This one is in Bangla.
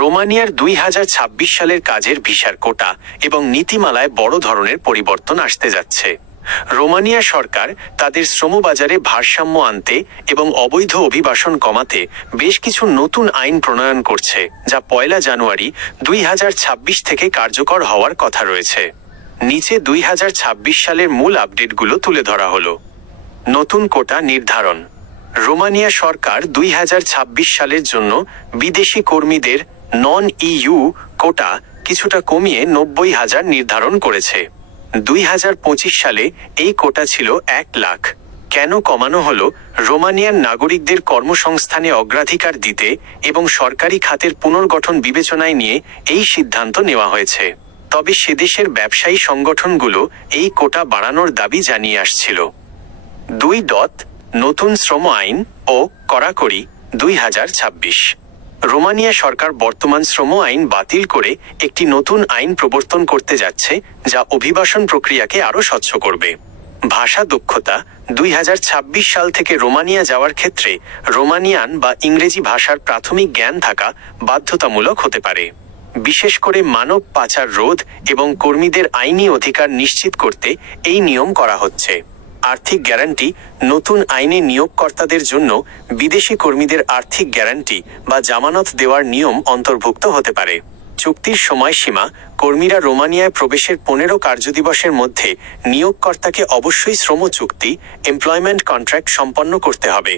রোমানিয়ার 2026 সালের কাজের ভিসার কোটা এবং নীতিমালায় বড় ধরনের পরিবর্তন আসতে যাচ্ছে। রোমানিয়া সরকার তাদের শ্রমবাজারে ভারসাম্য আনতে এবং অবৈধ অভিবাসন কমাতে বেশ কিছু নতুন আইন প্রণয়ন করছে, যা 1 জানুয়ারি 2026 থেকে কার্যকর হওয়ার কথা রয়েছে। নিচে 2026 সালের মূল আপডেটগুলো তুলে ধরা হলো। নতুন কোটা নির্ধারণ। রোমানিয়া সরকার 2026 সালের জন্য বিদেশি কর্মীদের নন ইইউ কোটা কিছুটা কমিয়ে 90,000 নির্ধারণ করেছে। 2025 সালে এই কোটা ছিল 1 লাখ। কেন কমানো হলো? রোমানিয়ান নাগরিকদের কর্মসংস্থানে অগ্রাধিকার দিতে এবং সরকারি খাতের পুনর্গঠন বিবেচনায় নিয়ে এই সিদ্ধান্ত নেওয়া হয়েছে। তবে সেদেশের ব্যবসায়ী সংগঠনগুলো এই কোটা বাড়ানোর দাবি জানিয়ে আসছিল। 2. নতুন শ্রম আইন ও কড়াকড়ি 2026। রোমানিয়া সরকার বর্তমান শ্রম আইন বাতিল করে একটি নতুন আইন প্রবর্তন করতে যাচ্ছে, যা অভিবাসন প্রক্রিয়াকে আরও স্বচ্ছ করবে। ভাষা দক্ষতা। 2026 সাল থেকে রোমানিয়া যাওয়ার ক্ষেত্রে রোমানিয়ান বা ইংরেজি ভাষার প্রাথমিক জ্ঞান থাকা বাধ্যতামূলক হতে পারে। বিশেষ করে মানব পাচার রোধ এবং কর্মীদের আইনি অধিকার নিশ্চিত করতে এই নিয়ম করা হচ্ছে। আর্থিক গ্যারান্টি। নতুন আইনে নিয়োগকর্তাদের জন্য বিদেশি কর্মীদের আর্থিক গ্যারান্টি বা জামানত দেওয়ার নিয়ম অন্তর্ভুক্ত হতে পারে। চুক্তির সময়সীমা। কর্মীরা রোমানিয়ায় প্রবেশের 15 কার্যদিবসের মধ্যে নিয়োগকর্তাকে অবশ্যই শ্রম চুক্তি এমপ্লয়মেন্ট কন্ট্রাক্ট সম্পন্ন করতে হবে।